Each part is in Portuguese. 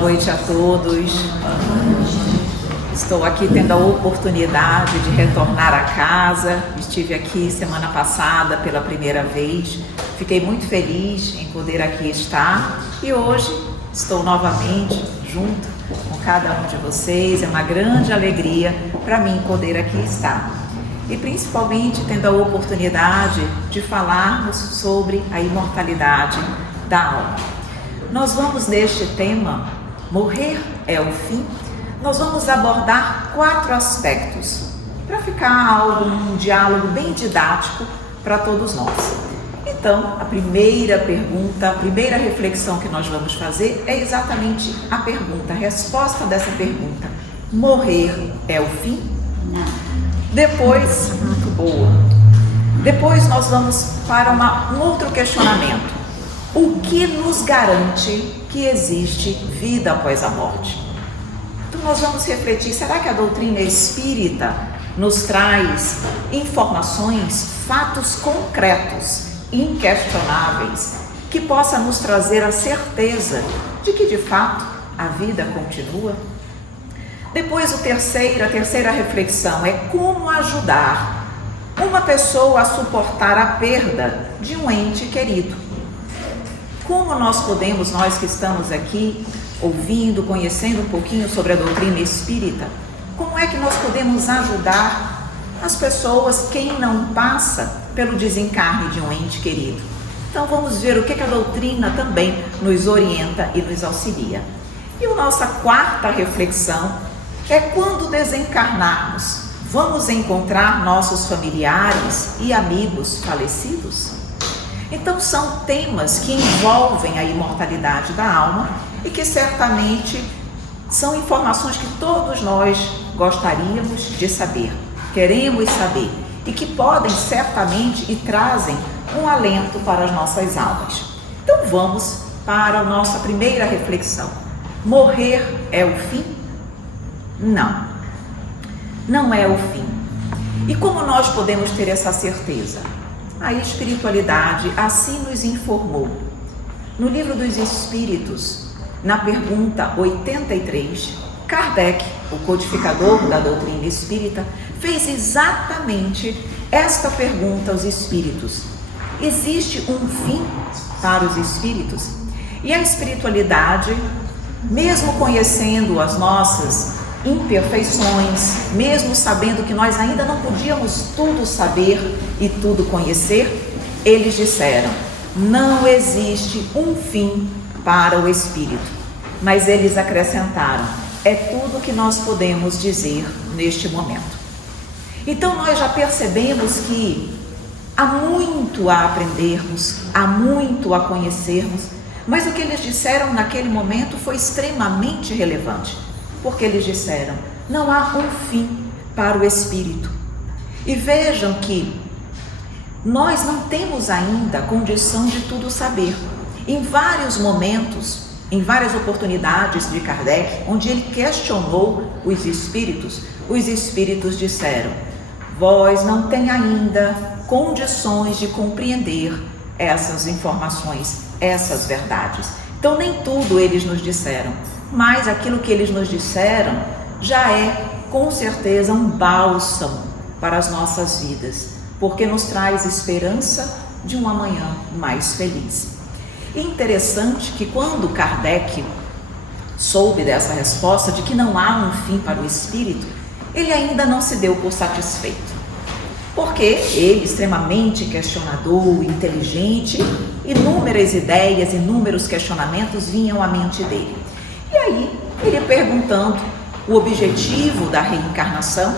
noite a todos. Estou aqui tendo a oportunidade de retornar a casa. Estive aqui semana passada pela primeira vez. Fiquei muito feliz em poder aqui estar e hoje estou novamente junto com cada um de vocês. É uma grande alegria para mim poder aqui estar. E principalmente tendo a oportunidade de falarmos sobre a imortalidade da alma. Nós vamos neste tema, morrer é o fim, nós vamos abordar 4 aspectos, para ficar um diálogo bem didático para todos nós. Então, a primeira pergunta, a primeira reflexão que nós vamos fazer é exatamente a pergunta, a resposta dessa pergunta. Morrer é o fim? Não. Depois, muito boa. Depois nós vamos para um outro questionamento. O que nos garante que existe vida após a morte? Então nós vamos refletir, será que a doutrina espírita nos traz informações, fatos concretos, inquestionáveis, que possa nos trazer a certeza de que de fato a vida continua? Depois a terceira reflexão é como ajudar uma pessoa a suportar a perda de um ente querido. Como nós podemos, nós que estamos aqui ouvindo, conhecendo um pouquinho sobre a doutrina espírita, como é que nós podemos ajudar as pessoas, quem não passa pelo desencarne de um ente querido? Então vamos ver o que a doutrina também nos orienta e nos auxilia. E a nossa quarta reflexão é quando desencarnarmos, vamos encontrar nossos familiares e amigos falecidos? Então são temas que envolvem a imortalidade da alma e que certamente são informações que todos nós gostaríamos de saber, queremos saber e que podem certamente e trazem um alento para as nossas almas. Então vamos para a nossa primeira reflexão. Morrer é o fim? Não, não é o fim. E como nós podemos ter essa certeza? A espiritualidade assim nos informou. No Livro dos Espíritos, na pergunta 83, Kardec, o codificador da doutrina espírita, fez exatamente esta pergunta aos espíritos. Existe um fim para os espíritos? E a espiritualidade, mesmo conhecendo as nossas imperfeições, mesmo sabendo que nós ainda não podíamos tudo saber e tudo conhecer, eles disseram: não existe um fim para o espírito. Mas eles acrescentaram: é tudo que nós podemos dizer neste momento. Então nós já percebemos que há muito a aprendermos, há muito a conhecermos, mas o que eles disseram naquele momento foi extremamente relevante. Porque eles disseram: não há um fim para o espírito. E vejam que nós não temos ainda condição de tudo saber. Em vários momentos, em várias oportunidades de Kardec, onde ele questionou os espíritos disseram: vós não tem ainda condições de compreender essas informações, essas verdades. Então nem tudo eles nos disseram, mas aquilo que eles nos disseram já é com certeza um bálsamo para as nossas vidas, porque nos traz esperança de um amanhã mais feliz. E interessante que quando Kardec soube dessa resposta de que não há um fim para o espírito, ele ainda não se deu por satisfeito, porque ele, extremamente questionador, inteligente, inúmeras ideias, inúmeros questionamentos vinham à mente dele. E aí, ele perguntando o objetivo da reencarnação,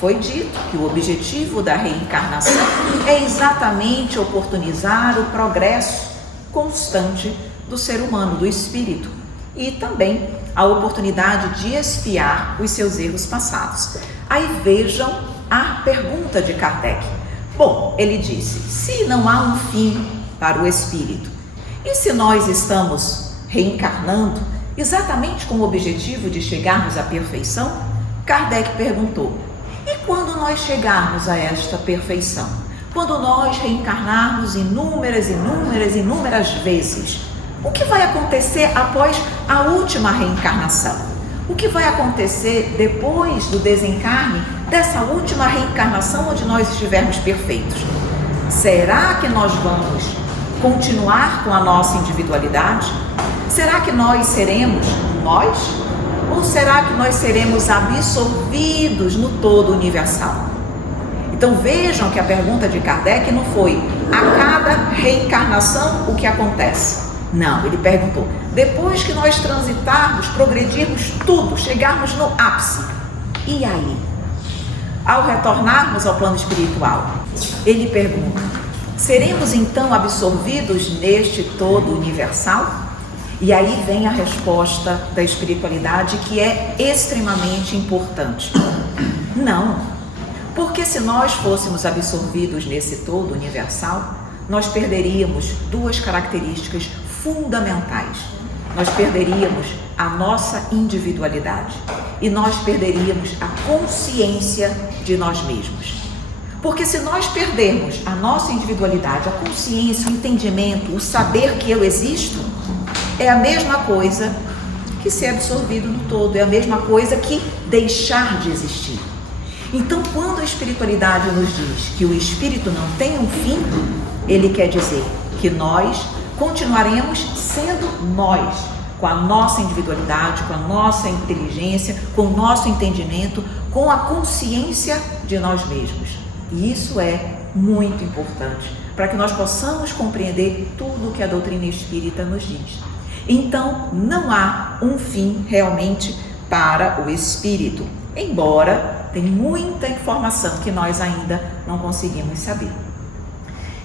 foi dito que o objetivo da reencarnação é exatamente oportunizar o progresso constante do ser humano, do espírito, e também a oportunidade de expiar os seus erros passados. Aí vejam a pergunta de Kardec. Bom, ele disse: se não há um fim para o espírito, e se nós estamos reencarnando exatamente com o objetivo de chegarmos à perfeição? Kardec perguntou: e quando nós chegarmos a esta perfeição? Quando nós reencarnarmos inúmeras vezes, O que vai acontecer após a última reencarnação? O que vai acontecer depois do desencarne dessa última reencarnação onde nós estivermos perfeitos? Será que nós vamos continuar com a nossa individualidade? Será que nós seremos nós? Ou será que nós seremos absorvidos no todo universal? Então vejam que a pergunta de Kardec não foi a cada reencarnação o que acontece. Não, ele perguntou, depois que nós transitarmos, progredirmos tudo, chegarmos no ápice, e aí? Ao retornarmos ao plano espiritual, ele pergunta, seremos então absorvidos neste todo universal? E aí vem a resposta da espiritualidade, que é extremamente importante. Não, porque se nós fôssemos absorvidos nesse todo universal, nós perderíamos duas características fundamentais. Nós perderíamos a nossa individualidade e nós perderíamos a consciência de nós mesmos. Porque se nós perdermos a nossa individualidade, a consciência, o entendimento, o saber que eu existo, é a mesma coisa que ser absorvido no todo, é a mesma coisa que deixar de existir. Então, quando a espiritualidade nos diz que o espírito não tem um fim, ele quer dizer que nós continuaremos sendo nós, com a nossa individualidade, com a nossa inteligência, com o nosso entendimento, com a consciência de nós mesmos. E isso é muito importante para que nós possamos compreender tudo o que a doutrina espírita nos diz. Então, não há um fim realmente para o espírito, embora tem muita informação que nós ainda não conseguimos saber.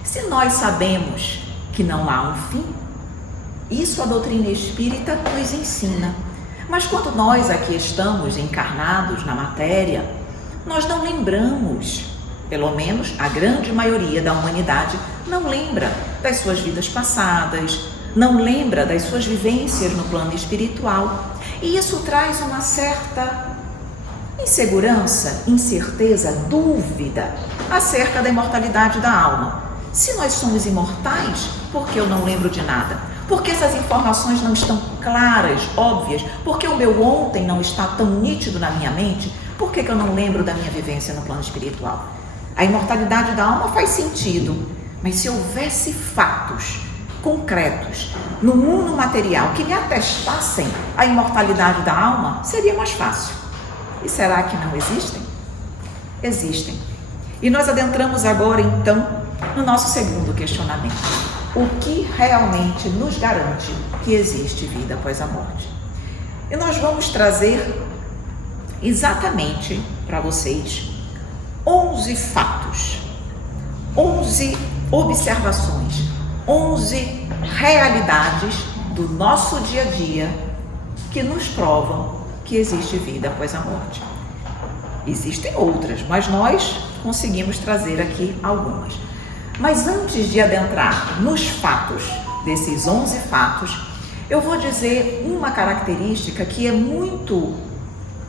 Se nós sabemos que não há um fim, isso a doutrina espírita nos ensina. Mas quando nós aqui estamos encarnados na matéria, nós não lembramos, pelo menos a grande maioria da humanidade não lembra das suas vidas passadas, não lembra das suas vivências no plano espiritual. E isso traz uma certa insegurança, incerteza, dúvida acerca da imortalidade da alma. Se nós somos imortais, por que eu não lembro de nada? Por que essas informações não estão claras, óbvias? Por que o meu ontem não está tão nítido na minha mente? Por que eu não lembro da minha vivência no plano espiritual? A imortalidade da alma faz sentido, mas se houvesse fatos concretos no mundo material que me atestassem a imortalidade da alma, seria mais fácil. E será que não existem? Existem. E nós adentramos agora, então, no nosso segundo questionamento. O que realmente nos garante que existe vida após a morte? E nós vamos trazer exatamente para vocês 11 fatos, 11 observações, 11 realidades do nosso dia a dia que nos provam que existe vida após a morte. Existem outras, mas nós conseguimos trazer aqui algumas. Mas antes de adentrar nos fatos, desses 11 fatos, eu vou dizer uma característica que é muito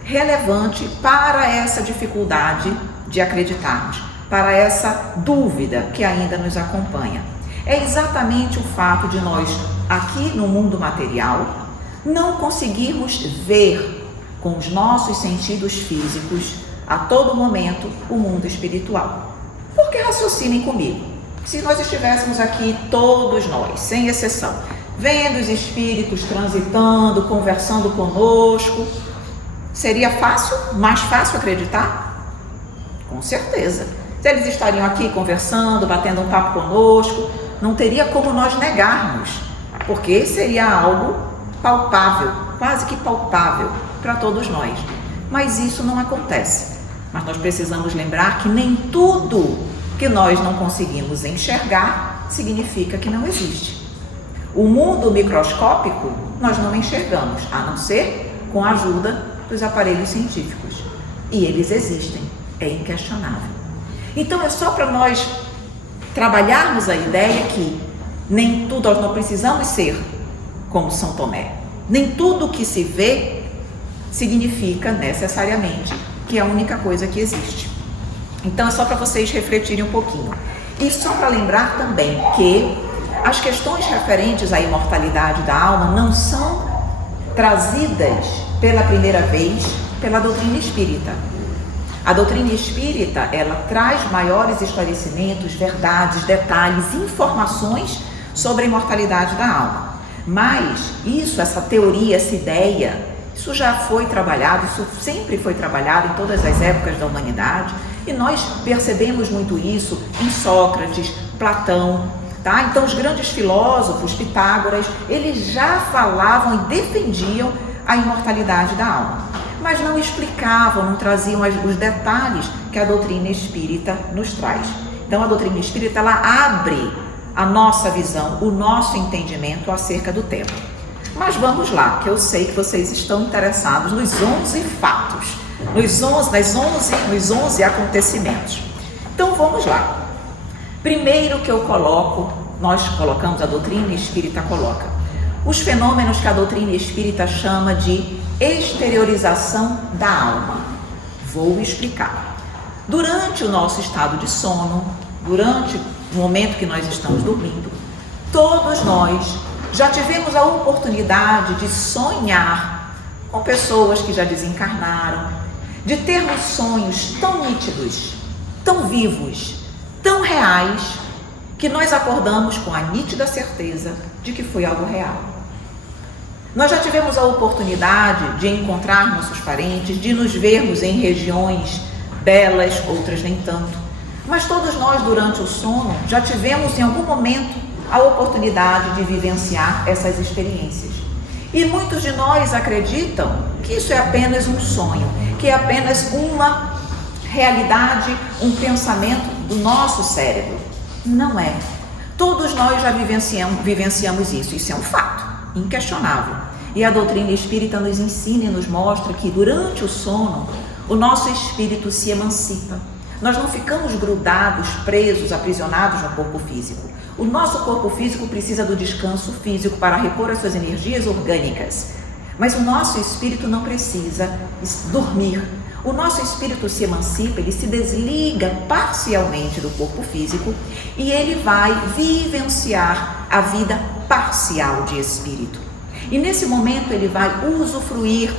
relevante para essa dificuldade de acreditarmos, para essa dúvida que ainda nos acompanha. É exatamente o fato de nós, aqui no mundo material, não conseguirmos ver com os nossos sentidos físicos, a todo momento, o mundo espiritual. Porque raciocinem comigo, se nós estivéssemos aqui, todos nós, sem exceção, vendo os espíritos transitando, conversando conosco, seria fácil, mais fácil acreditar? Com certeza. Se eles estariam aqui conversando, batendo um papo conosco, não teria como nós negarmos, porque seria algo palpável, quase que palpável para todos nós. Mas isso não acontece. Mas nós precisamos lembrar que nem tudo que nós não conseguimos enxergar significa que não existe. O mundo microscópico nós não enxergamos, a não ser com a ajuda dos aparelhos científicos. E eles existem, é inquestionável. Então é só para nós trabalharmos a ideia que nem tudo, nós não precisamos ser como São Tomé. Nem tudo que se vê significa necessariamente que é a única coisa que existe. Então é só para vocês refletirem um pouquinho. E só para lembrar também que as questões referentes à imortalidade da alma não são trazidas pela primeira vez pela doutrina espírita. A doutrina espírita, ela traz maiores esclarecimentos, verdades, detalhes, informações sobre a imortalidade da alma. Mas isso, essa teoria, essa ideia, isso já foi trabalhado, isso sempre foi trabalhado em todas as épocas da humanidade, e nós percebemos muito isso em Sócrates, Platão, tá? Então os grandes filósofos, Pitágoras, eles já falavam e defendiam a imortalidade da alma, mas não explicavam, não traziam os detalhes que a doutrina espírita nos traz. Então a doutrina espírita, ela abre a nossa visão, o nosso entendimento acerca do tema. Mas vamos lá, que eu sei que vocês estão interessados nos 11 fatos, nos 11 acontecimentos. Então vamos lá. Primeiro que eu coloco, nós colocamos, a doutrina espírita coloca, os fenômenos que a doutrina espírita chama de exteriorização da alma. Vou explicar. Durante o nosso estado de sono, durante o momento que nós estamos dormindo, todos nós já tivemos a oportunidade de sonhar com pessoas que já desencarnaram, de termos sonhos tão nítidos, tão vivos, tão reais, que nós acordamos com a nítida certeza de que foi algo real. Nós já tivemos a oportunidade de encontrar nossos parentes, de nos vermos em regiões belas, outras nem tanto. Mas todos nós, durante o sono, já tivemos em algum momento a oportunidade de vivenciar essas experiências. E muitos de nós acreditam que isso é apenas um sonho, que é apenas uma realidade, um pensamento do nosso cérebro. Não é. Todos nós já vivenciamos isso. Isso é um fato inquestionável. E a doutrina espírita nos ensina e nos mostra que durante o sono, o nosso espírito se emancipa. Nós não ficamos grudados, presos, aprisionados no corpo físico. O nosso corpo físico precisa do descanso físico para repor as suas energias orgânicas. Mas o nosso espírito não precisa dormir. O nosso espírito se emancipa, ele se desliga parcialmente do corpo físico e ele vai vivenciar a vida parcial de espírito. E nesse momento ele vai usufruir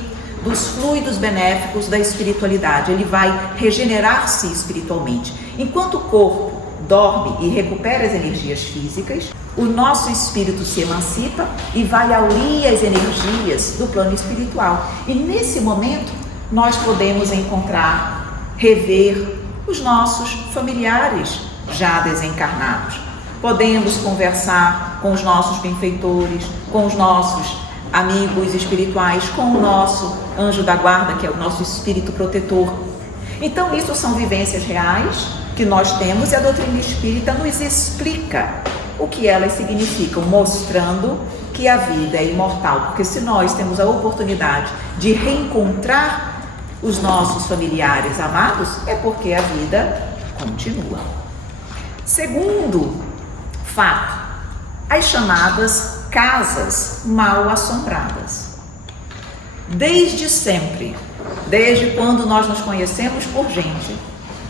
dos fluidos benéficos da espiritualidade, ele vai regenerar-se espiritualmente. Enquanto o corpo dorme e recupera as energias físicas, o nosso espírito se emancipa e vai aurir as energias do plano espiritual. E nesse momento, nós podemos encontrar, rever os nossos familiares já desencarnados. Podemos conversar com os nossos benfeitores, com os nossos amigos espirituais, com o nosso anjo da guarda, que é o nosso espírito protetor. Então, isso são vivências reais que nós temos e a doutrina espírita nos explica o que elas significam, mostrando que a vida é imortal, porque se nós temos a oportunidade de reencontrar os nossos familiares amados, é porque a vida continua. Segundo fato, as chamadas casas mal assombradas. Desde sempre, desde quando nós nos conhecemos por gente,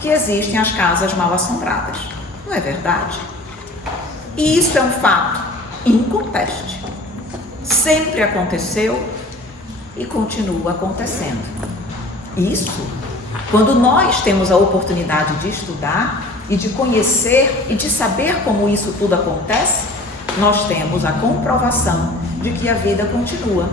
que existem as casas mal assombradas. Não é verdade? E isso é um fato inconteste. Sempre aconteceu e continua acontecendo. Isso, quando nós temos a oportunidade de estudar e de conhecer e de saber como isso tudo acontece, nós temos a comprovação de que a vida continua.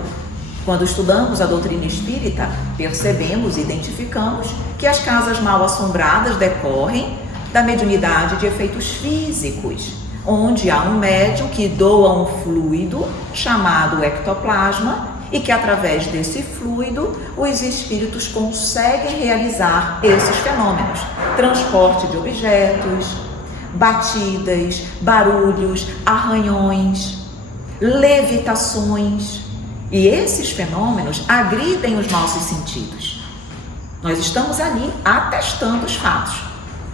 Quando estudamos a doutrina espírita, percebemos e identificamos que as casas mal assombradas decorrem da mediunidade de efeitos físicos, onde há um médium que doa um fluido chamado ectoplasma e que através desse fluido os espíritos conseguem realizar esses fenômenos, transporte de objetos, batidas, barulhos, arranhões, levitações. E esses fenômenos agridem os nossos sentidos. Nós estamos ali atestando os fatos.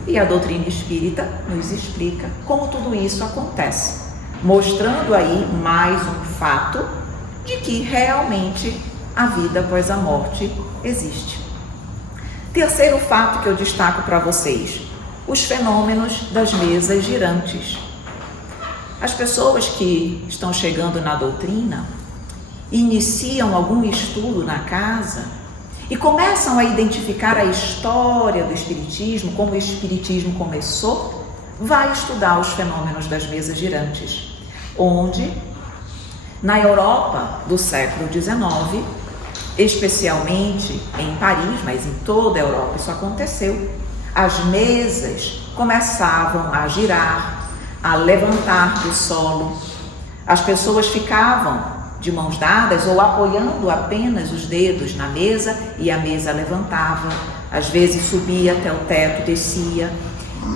E a doutrina espírita nos explica como tudo isso acontece, mostrando aí mais um fato de que realmente a vida após a morte existe. Terceiro fato que eu destaco para vocês: os fenômenos das mesas girantes. As pessoas que estão chegando na doutrina iniciam algum estudo na casa e começam a identificar a história do Espiritismo, como o Espiritismo começou, vai estudar os fenômenos das mesas girantes, onde, na Europa do século XIX, especialmente em Paris, mas em toda a Europa isso aconteceu, as mesas começavam a girar, a levantar do solo, as pessoas ficavam de mãos dadas ou apoiando apenas os dedos na mesa e a mesa levantava, às vezes subia até o teto, descia,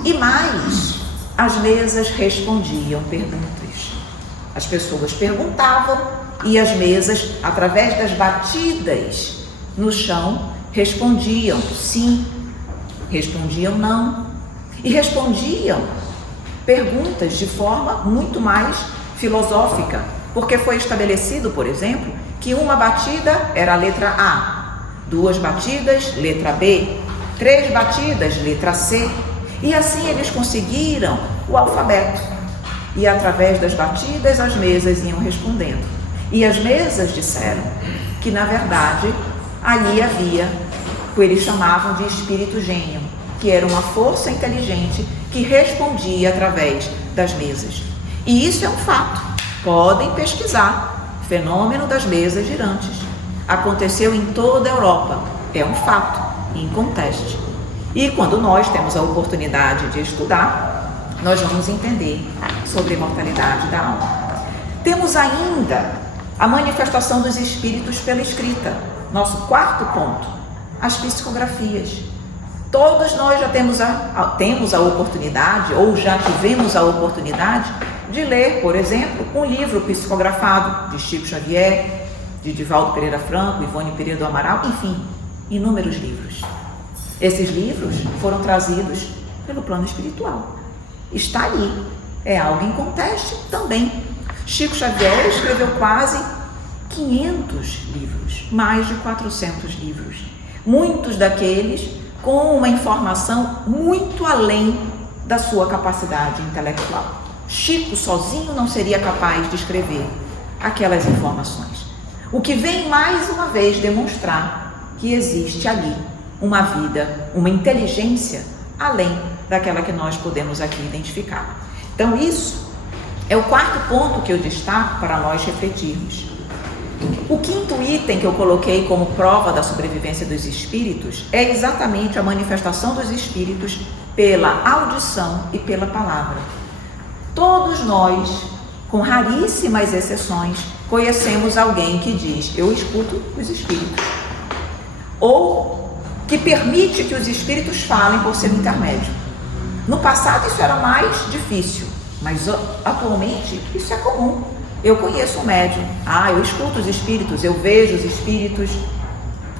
e mais, as mesas respondiam perguntas. As pessoas perguntavam e as mesas, através das batidas no chão, respondiam sim, respondiam não, e respondiam perguntas de forma muito mais filosófica, porque foi estabelecido, por exemplo, que uma batida era a letra A, 2 batidas, letra B, 3 batidas, letra C, e assim eles conseguiram o alfabeto. E através das batidas as mesas iam respondendo. E as mesas disseram que, na verdade, ali havia o que eles chamavam de espírito gênio, que era uma força inteligente que respondia através das mesas. E isso é um fato. Podem pesquisar. Fenômeno das mesas girantes. Aconteceu em toda a Europa. É um fato, inconteste. E quando nós temos a oportunidade de estudar, nós vamos entender sobre a imortalidade da alma. Temos ainda a manifestação dos espíritos pela escrita. Nosso quarto ponto, as psicografias. Todos nós já temos a oportunidade, ou já tivemos a oportunidade, de ler, por exemplo, um livro psicografado de Chico Xavier, de Divaldo Pereira Franco, Ivone Pereira do Amaral, enfim, inúmeros livros. Esses livros foram trazidos pelo plano espiritual. Está ali, é algo inconteste também. Chico Xavier escreveu quase 500 livros, mais de 400 livros. Muitos daqueles com uma informação muito além da sua capacidade intelectual. Chico sozinho não seria capaz de escrever aquelas informações. O que vem mais uma vez demonstrar que existe ali uma vida, uma inteligência além daquela que nós podemos aqui identificar. Então isso é o quarto ponto que eu destaco para nós refletirmos. O quinto item que eu coloquei como prova da sobrevivência dos espíritos é exatamente a manifestação dos espíritos pela audição e pela palavra. Todos nós, com raríssimas exceções, conhecemos alguém que diz: eu escuto os espíritos, ou que permite que os espíritos falem por seu intermédio. No passado isso era mais difícil, mas atualmente isso é comum. Eu conheço um médium, eu escuto os espíritos, eu vejo os espíritos,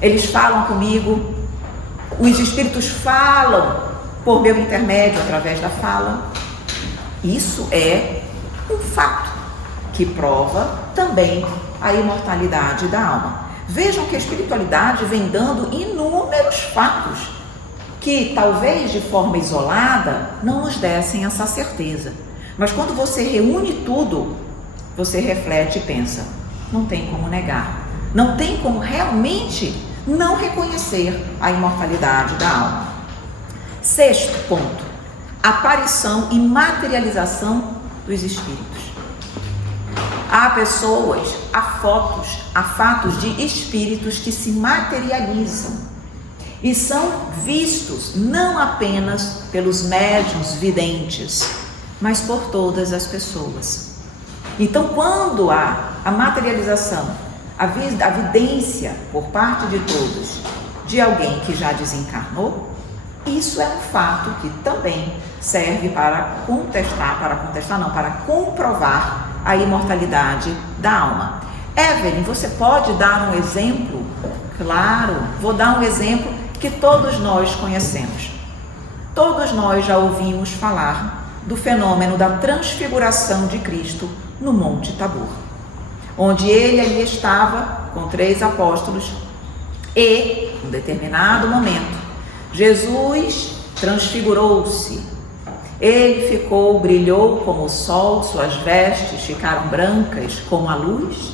eles falam comigo, os espíritos falam por meu intermédio, através da fala. Isso é um fato que prova também a imortalidade da alma. Vejam que a espiritualidade vem dando inúmeros fatos que talvez de forma isolada não nos dessem essa certeza. Mas quando você reúne tudo, você reflete e pensa, não tem como negar, não tem como realmente não reconhecer a imortalidade da alma. Sexto ponto, aparição e materialização dos espíritos. Há pessoas, há fatos de espíritos que se materializam e são vistos não apenas pelos médiuns videntes, mas por todas as pessoas. Então, quando há a materialização, a vidência por parte de todos de alguém que já desencarnou, isso é um fato que também serve para comprovar a imortalidade da alma. Evelyn, você pode dar um exemplo? Claro, vou dar um exemplo que todos nós conhecemos. Todos nós já ouvimos falar do fenômeno da transfiguração de Cristo no Monte Tabor, onde ele ali estava com 3 apóstolos e, em um determinado momento, Jesus transfigurou-se Ele brilhou como o sol, suas vestes ficaram brancas como a luz.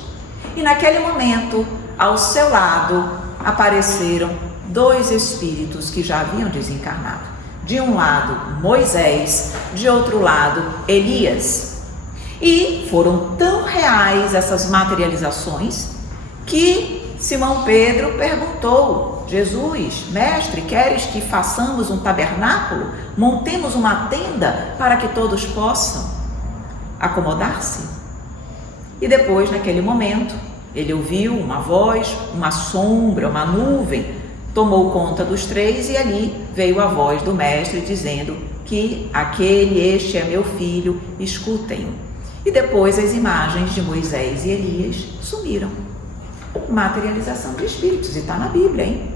E naquele momento, ao seu lado, apareceram 2 espíritos que já haviam desencarnado. De um lado, Moisés, de outro lado, Elias. E foram tão reais essas materializações que Simão Pedro perguntou: Jesus, mestre, queres que façamos um tabernáculo? Montemos uma tenda para que todos possam acomodar-se? E depois, naquele momento, ele ouviu uma voz, uma sombra, uma nuvem, tomou conta dos 3 e ali veio a voz do mestre dizendo que este é meu filho, escutem-o. E depois as imagens de Moisés e Elias sumiram. Materialização de espíritos, e está na Bíblia, hein?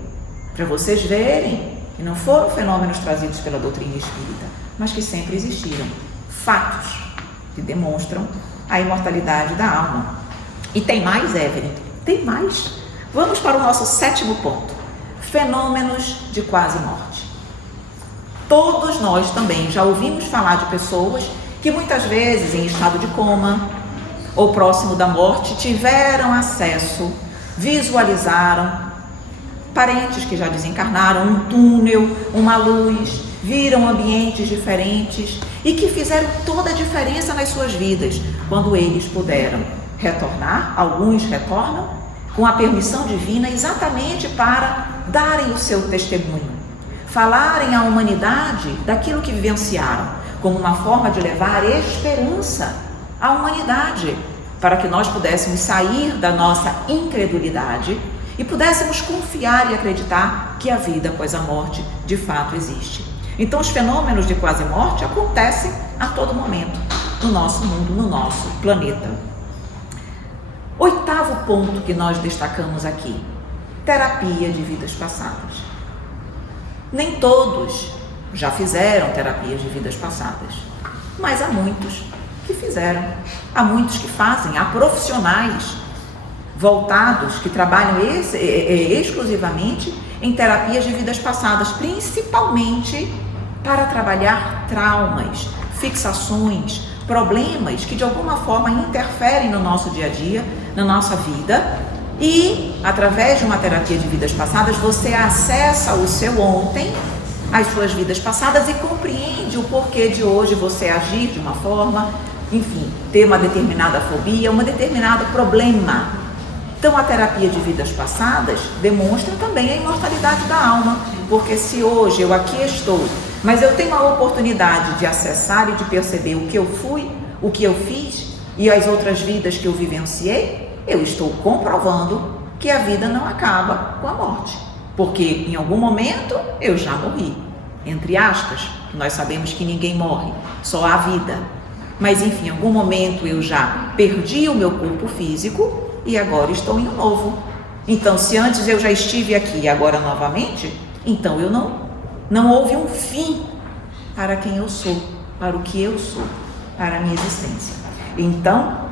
Para vocês verem que não foram fenômenos trazidos pela doutrina espírita, mas que sempre existiram. Fatos que demonstram a imortalidade da alma. E tem mais, Evelyn? Tem mais. Vamos para o nosso 7º ponto. Fenômenos de quase morte. Todos nós também já ouvimos falar de pessoas que muitas vezes em estado de coma ou próximo da morte tiveram acesso, visualizaram parentes que já desencarnaram, um túnel, uma luz, viram ambientes diferentes e que fizeram toda a diferença nas suas vidas quando eles puderam retornar. Alguns retornam com a permissão divina exatamente para darem o seu testemunho, falarem à humanidade daquilo que vivenciaram, como uma forma de levar esperança à humanidade, para que nós pudéssemos sair da nossa incredulidade e pudéssemos confiar e acreditar que a vida após a morte de fato existe. Então os fenômenos de quase morte acontecem a todo momento no nosso mundo, no nosso planeta. 8º ponto que nós destacamos aqui: terapia de vidas passadas. Nem todos já fizeram terapias de vidas passadas, mas há muitos que fizeram, há muitos que fazem, há profissionais voltados que trabalham exclusivamente em terapias de vidas passadas, principalmente para trabalhar traumas, fixações, problemas que de alguma forma interferem no nosso dia a dia, na nossa vida, e através de uma terapia de vidas passadas você acessa o seu ontem, as suas vidas passadas, e compreende o porquê de hoje você agir de uma forma, enfim, ter uma determinada fobia, um determinado problema. Então a terapia de vidas passadas demonstra também a imortalidade da alma, porque se hoje eu aqui estou, mas eu tenho a oportunidade de acessar e de perceber o que eu fui, o que eu fiz e as outras vidas que eu vivenciei, eu estou comprovando que a vida não acaba com a morte, porque em algum momento eu já morri, entre aspas, nós sabemos que ninguém morre, só há vida, mas enfim, em algum momento eu já perdi o meu corpo físico e agora estou em um novo. Então, se antes eu já estive aqui e agora novamente, então eu não houve um fim para quem eu sou, para o que eu sou, para a minha existência. Então,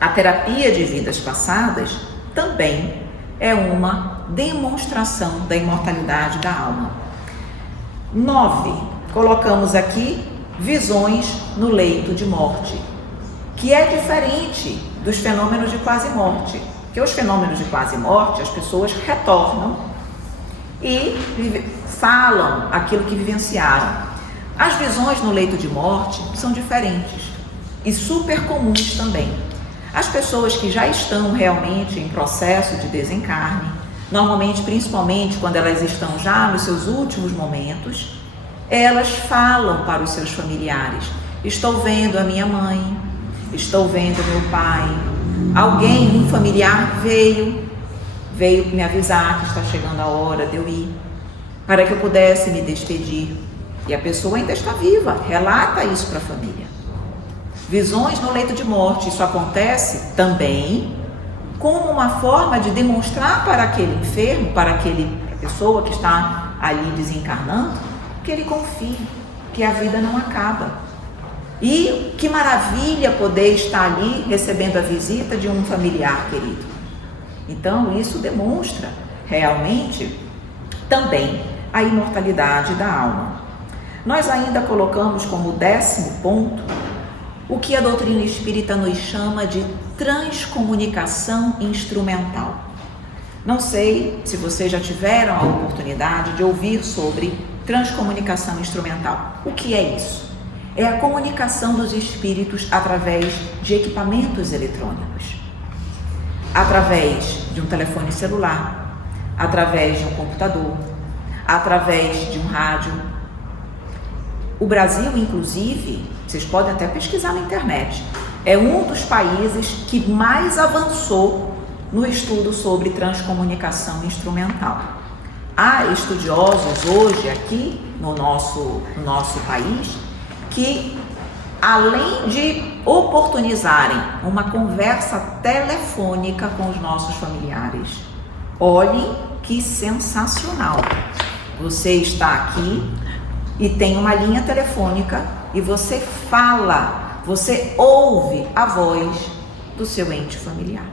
a terapia de vidas passadas também é uma demonstração da imortalidade da alma. 9. Colocamos aqui visões no leito de morte, que é diferente dos fenômenos de quase morte, porque os fenômenos de quase morte, as pessoas retornam e falam aquilo que vivenciaram. As visões no leito de morte são diferentes e super comuns também. As pessoas que já estão realmente em processo de desencarne, normalmente, principalmente quando elas estão já nos seus últimos momentos, elas falam para os seus familiares: estou vendo a minha mãe, estou vendo meu pai, alguém, um familiar veio me avisar que está chegando a hora de eu ir, para que eu pudesse me despedir. E a pessoa ainda está viva, relata isso para a família. Visões no leito de morte, isso acontece também como uma forma de demonstrar para aquele enfermo, para aquela pessoa que está ali desencarnando, que ele confie, que a vida não acaba. E que maravilha poder estar ali recebendo a visita de um familiar querido. Então isso demonstra realmente também a imortalidade da alma. nós ainda colocamos como 10º ponto o que a doutrina espírita nos chama de transcomunicação instrumental. Não sei se vocês já tiveram a oportunidade de ouvir sobre transcomunicação instrumental. O que é isso? É a comunicação dos espíritos através de equipamentos eletrônicos, através de um telefone celular, através de um computador, através de um rádio. O Brasil, inclusive, vocês podem até pesquisar na internet, é um dos países que mais avançou no estudo sobre transcomunicação instrumental. Há estudiosos hoje aqui no nosso país que, além de oportunizarem uma conversa telefônica com os nossos familiares, olhem que sensacional! Você está aqui e tem uma linha telefônica e você fala, você ouve a voz do seu ente familiar.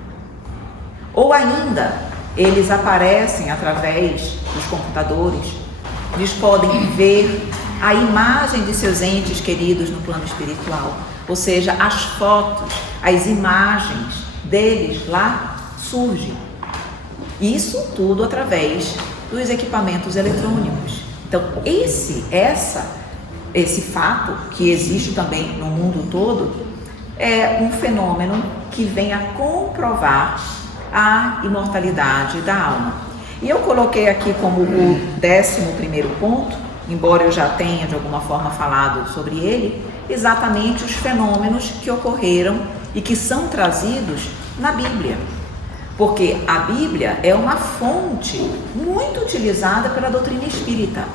Ou ainda, eles aparecem através dos computadores, eles podem ver a imagem de seus entes queridos no plano espiritual, ou seja, as fotos, as imagens deles lá surgem. Isso tudo através dos equipamentos eletrônicos. Então, esse fato, que existe também no mundo todo, é um fenômeno que vem a comprovar a imortalidade da alma. E eu coloquei aqui como o 11º ponto, embora eu já tenha de alguma forma falado sobre ele, exatamente os fenômenos que ocorreram e que são trazidos na Bíblia. Porque a Bíblia é uma fonte muito utilizada pela doutrina espírita.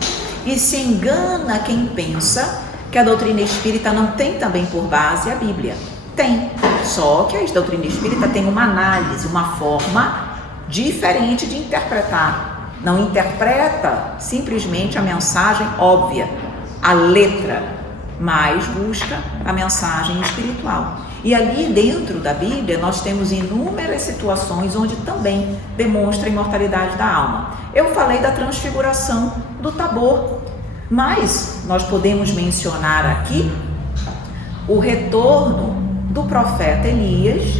E se engana quem pensa que a doutrina espírita não tem também por base a Bíblia. Tem, só que a doutrina espírita tem uma análise, uma forma diferente de interpretar. Não interpreta simplesmente a mensagem óbvia, a letra, mas busca a mensagem espiritual. E ali dentro da Bíblia nós temos inúmeras situações onde também demonstra a imortalidade da alma. Eu falei da transfiguração do Tabor, mas nós podemos mencionar aqui o retorno do profeta Elias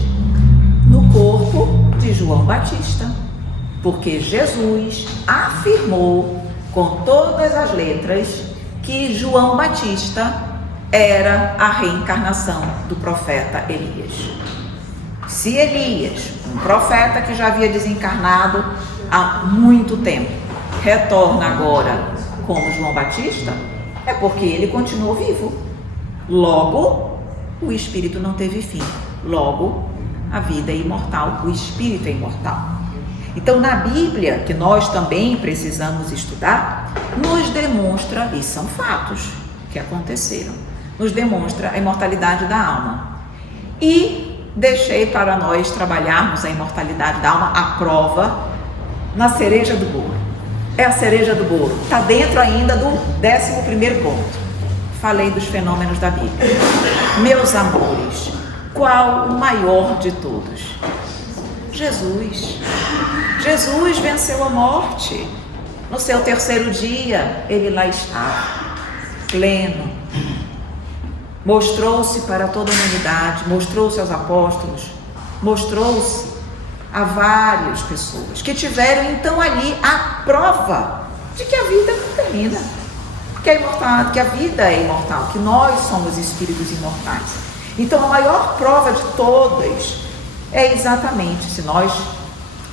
no corpo de João Batista, porque Jesus afirmou com todas as letras que João Batista era a reencarnação do profeta Elias. Se Elias, um profeta que já havia desencarnado há muito tempo, retorna agora como João Batista, é porque ele continuou vivo. Logo, o espírito não teve fim. Logo, a vida é imortal, o espírito é imortal. Então, na Bíblia, que nós também precisamos estudar, nos demonstra, e são fatos que aconteceram, nos demonstra a imortalidade da alma. E deixei para nós trabalharmos a imortalidade da alma, a prova, na cereja do bolo. É a cereja do bolo, está dentro ainda do 11º ponto. Falei dos fenômenos da Bíblia. Meus amores, qual o maior de todos? Jesus. Jesus venceu a morte. No seu 3º dia, ele lá estava, pleno. Mostrou-se para toda a humanidade, mostrou-se aos apóstolos, mostrou-se a várias pessoas que tiveram então ali a prova de que a vida não termina, que é imortal, que a vida é imortal, que nós somos espíritos imortais. Então a maior prova de todas é exatamente, se nós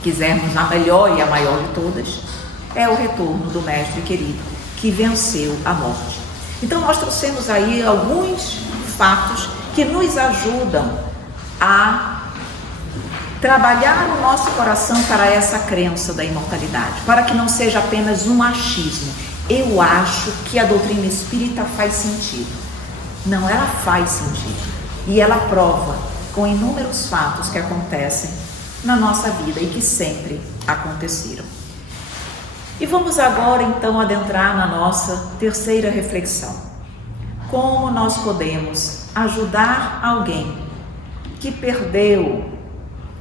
quisermos a melhor e a maior de todas, é o retorno do Mestre querido, que venceu a morte. Então nós trouxemos aí alguns fatos que nos ajudam a trabalhar no nosso coração para essa crença da imortalidade, para que não seja apenas um achismo. Eu acho que a doutrina espírita faz sentido. Não, ela faz sentido. E ela prova com inúmeros fatos que acontecem na nossa vida e que sempre aconteceram. E vamos agora então adentrar na nossa terceira reflexão. Como nós podemos ajudar alguém que perdeu,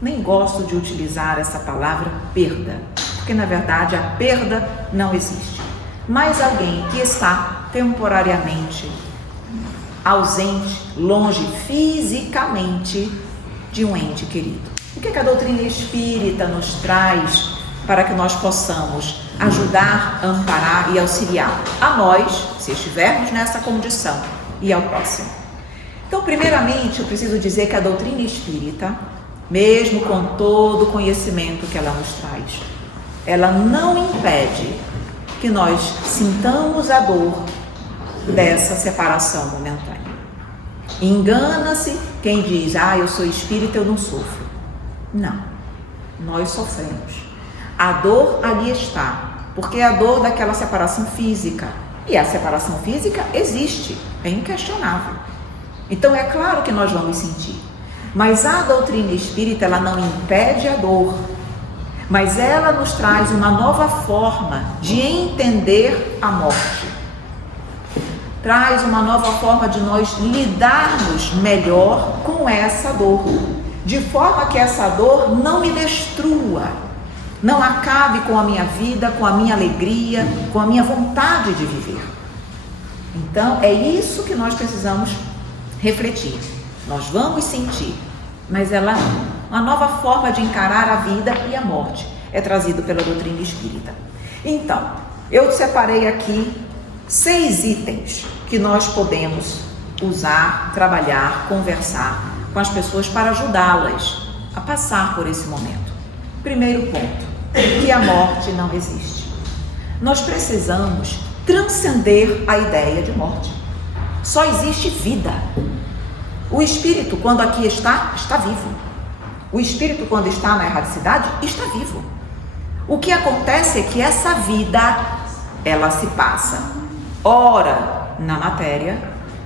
nem gosto de utilizar essa palavra perda, porque na verdade a perda não existe, mas alguém que está temporariamente ausente, longe fisicamente de um ente querido. O que a doutrina espírita nos traz para que nós possamos ajudar, amparar e auxiliar a nós, se estivermos nessa condição, e ao próximo? Então, primeiramente, eu preciso dizer que a doutrina espírita, mesmo com todo o conhecimento que ela nos traz, ela não impede que nós sintamos a dor dessa separação momentânea. Engana-se quem diz: eu sou espírita, eu não sofro. Não, nós sofremos. A dor ali está, porque é a dor daquela separação física. E a separação física existe, é inquestionável. Então é claro que nós vamos sentir. Mas a doutrina espírita, ela não impede a dor, mas ela nos traz uma nova forma de entender a morte. Traz uma nova forma de nós lidarmos melhor com essa dor, de forma que essa dor não me destrua, não acabe com a minha vida, com a minha alegria, com a minha vontade de viver. Então é isso que nós precisamos refletir. Nós vamos sentir, mas uma nova forma de encarar a vida e a morte é trazido pela doutrina espírita. Então, eu separei aqui 6 itens que nós podemos usar, trabalhar, conversar com as pessoas para ajudá-las a passar por esse momento. Primeiro ponto, que a morte não existe. Nós precisamos transcender a ideia de morte. Só existe vida. O espírito, quando aqui está vivo. O espírito, quando está na erradicidade, está vivo. O que acontece é que essa vida, ela se passa, ora na matéria,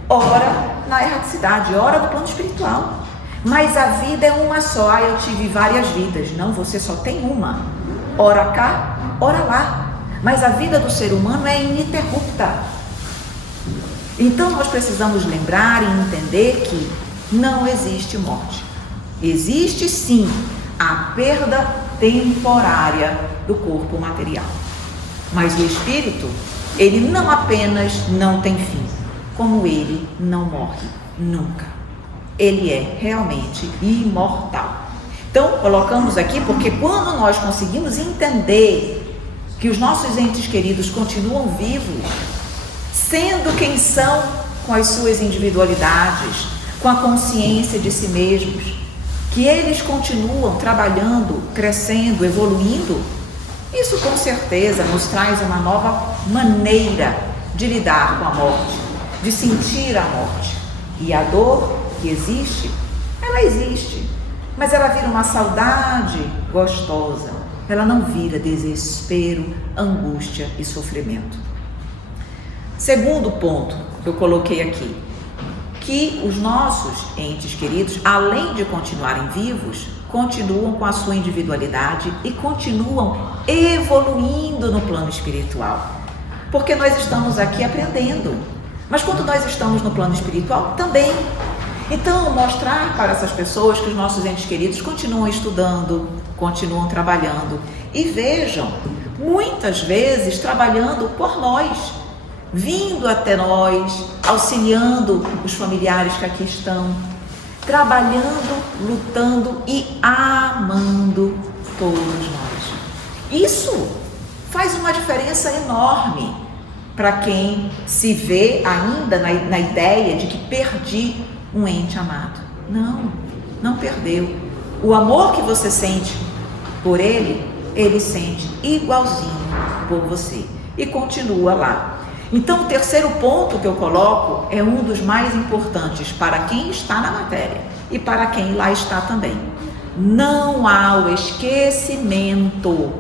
ora na erradicidade, ora no plano espiritual. Mas a vida é uma só. Eu tive várias vidas. Não, você só tem uma. Ora cá, ora lá. Mas a vida do ser humano é ininterrupta. Então nós precisamos lembrar e entender que não existe morte. Existe sim a perda temporária do corpo material. Mas o espírito, ele não apenas não tem fim, como ele não morre nunca. Ele é realmente imortal. Então colocamos aqui porque quando nós conseguimos entender que os nossos entes queridos continuam vivos, sendo quem são, com as suas individualidades, com a consciência de si mesmos, que eles continuam trabalhando, crescendo, evoluindo, isso com certeza nos traz uma nova maneira de lidar com a morte, de sentir a morte. E a dor que existe, ela existe, mas ela vira uma saudade gostosa, ela não vira desespero, angústia e sofrimento. Segundo ponto que eu coloquei aqui, que os nossos entes queridos, além de continuarem vivos, continuam com a sua individualidade e continuam evoluindo no plano espiritual. Porque nós estamos aqui aprendendo, mas quando nós estamos no plano espiritual também. Então, mostrar para essas pessoas que os nossos entes queridos continuam estudando, continuam trabalhando e vejam, muitas vezes trabalhando por nós, vindo até nós, auxiliando os familiares que aqui estão, trabalhando, lutando e amando todos nós. Isso faz uma diferença enorme para quem se vê ainda na ideia de que perdi um ente amado. Não perdeu. O amor que você sente por ele, ele sente igualzinho por você e continua lá. Então, o terceiro ponto que eu coloco é um dos mais importantes para quem está na matéria e para quem lá está também. Não há o esquecimento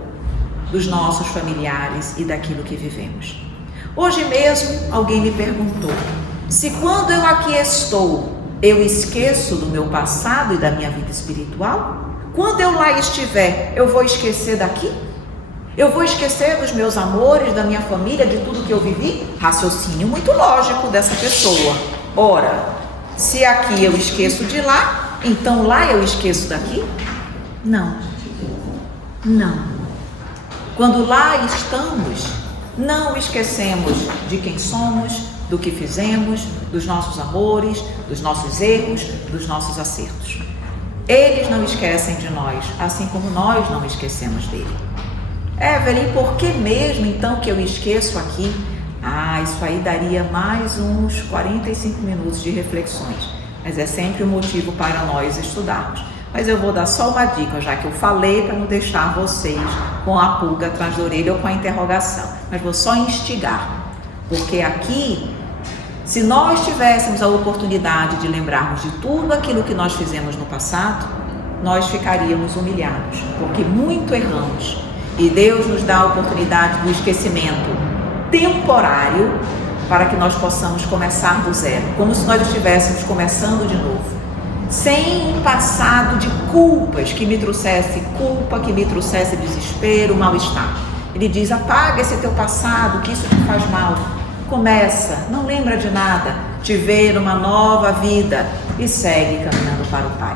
dos nossos familiares e daquilo que vivemos. Hoje mesmo, alguém me perguntou se quando eu aqui estou, eu esqueço do meu passado e da minha vida espiritual? Quando eu lá estiver, eu vou esquecer daqui? Eu vou esquecer dos meus amores, da minha família, de tudo que eu vivi? Raciocínio muito lógico dessa pessoa. Ora, se aqui eu esqueço de lá, então lá eu esqueço daqui? Não. Quando lá estamos, Não esquecemos de quem somos, do que fizemos, dos nossos amores, dos nossos erros, dos nossos acertos. Eles não esquecem de nós, assim como nós não esquecemos dele. Evelyn, por que mesmo então que eu esqueço aqui? Isso aí daria mais uns 45 minutos de reflexões, mas é sempre um motivo para nós estudarmos. Mas eu vou dar só uma dica, já que eu falei, para não deixar vocês com a pulga atrás da orelha ou com a interrogação, mas vou só instigar, porque aqui, se nós tivéssemos a oportunidade de lembrarmos de tudo aquilo que nós fizemos no passado, nós ficaríamos humilhados, porque muito erramos, e Deus nos dá a oportunidade do esquecimento temporário para que nós possamos começar do zero, como se nós estivéssemos começando de novo, sem um passado de culpas que me trouxesse culpa, que me trouxesse desespero, mal-estar. Ele diz: apaga esse teu passado, que isso te faz mal. Começa, não lembra de nada, te vê numa nova vida e segue caminhando para o Pai.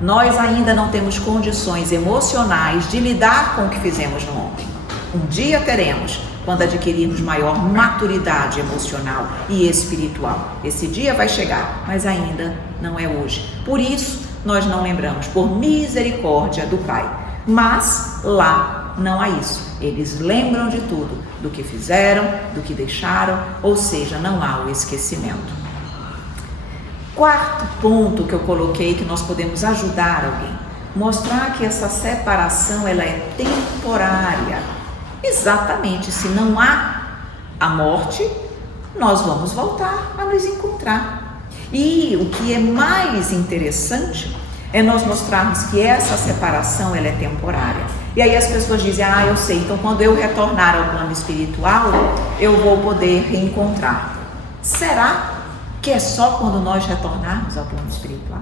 Nós ainda não temos condições emocionais de lidar com o que fizemos no ontem. Um dia teremos, quando adquirirmos maior maturidade emocional e espiritual. Esse dia vai chegar, mas ainda não é hoje. Por isso, nós não lembramos, por misericórdia do Pai. Mas lá não há isso. Eles lembram de tudo, do que fizeram, do que deixaram, ou seja, não há o esquecimento. Quarto ponto que eu coloquei que nós podemos ajudar alguém, mostrar que essa separação ela é temporária. Exatamente, se não há a morte, nós vamos voltar a nos encontrar. E o que é mais interessante é nós mostrarmos que essa separação ela é temporária. E aí as pessoas dizem: eu sei, então quando eu retornar ao plano espiritual, eu vou poder reencontrar. Será que é só quando nós retornarmos ao plano espiritual?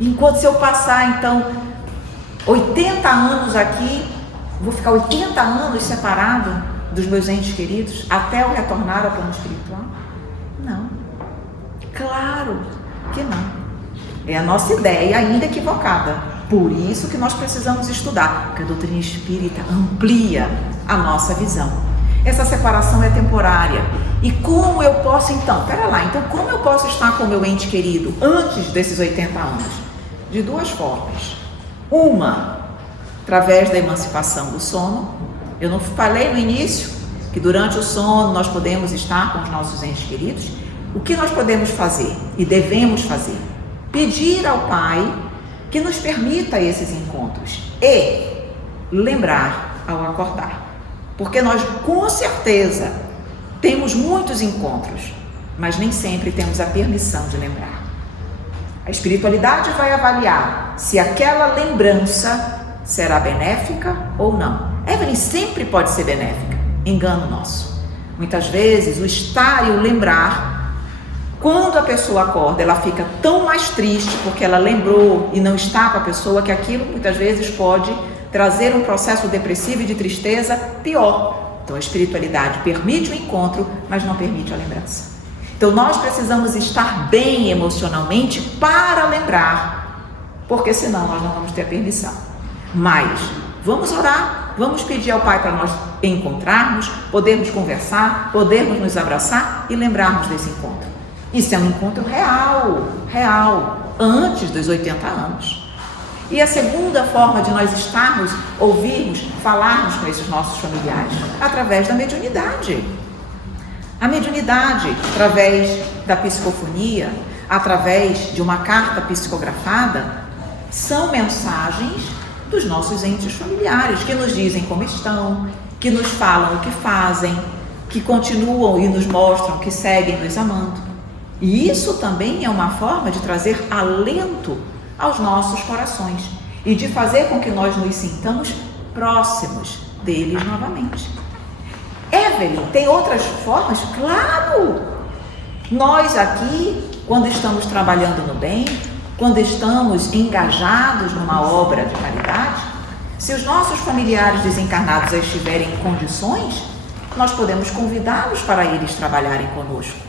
Enquanto se eu passar então 80 anos aqui, vou ficar 80 anos separado dos meus entes queridos até eu retornar ao plano espiritual? Não. Claro que não. É a nossa ideia ainda equivocada. Por isso que nós precisamos estudar, porque a doutrina espírita amplia a nossa visão. Essa separação é temporária. E como eu posso então, como eu posso estar com o meu ente querido antes desses 80 anos? De duas formas. Uma, através da emancipação do sono. Eu não falei no início que durante o sono nós podemos estar com os nossos entes queridos? O que nós podemos fazer e devemos fazer? Pedir ao Pai que nos permita esses encontros e lembrar ao acordar. Porque nós, com certeza, temos muitos encontros, mas nem sempre temos a permissão de lembrar. A espiritualidade vai avaliar se aquela lembrança será benéfica ou não. Evelyn, sempre pode ser benéfica. Engano nosso. Muitas vezes o estar e o lembrar, quando a pessoa acorda, ela fica tão mais triste porque ela lembrou e não está com a pessoa, que aquilo muitas vezes pode trazer um processo depressivo e de tristeza pior. Então a espiritualidade permite o encontro, mas não permite a lembrança. Então nós precisamos estar bem emocionalmente para lembrar, porque senão nós não vamos ter a permissão. Mas vamos orar, vamos pedir ao Pai para nós encontrarmos, podermos conversar, podermos nos abraçar e lembrarmos desse encontro. Isso é um encontro real, antes dos 80 anos. E a segunda forma de nós estarmos, ouvirmos, falarmos com esses nossos familiares, através da mediunidade. A mediunidade, através da psicofonia, através de uma carta psicografada, são mensagens dos nossos entes familiares, que nos dizem como estão, que nos falam o que fazem, que continuam e nos mostram que seguem nos amando. E isso também é uma forma de trazer alento aos nossos corações e de fazer com que nós nos sintamos próximos deles novamente. Evelyn, tem outras formas? Claro! Nós aqui, quando estamos trabalhando no bem, quando estamos engajados numa obra de caridade, se os nossos familiares desencarnados estiverem em condições, nós podemos convidá-los para eles trabalharem conosco.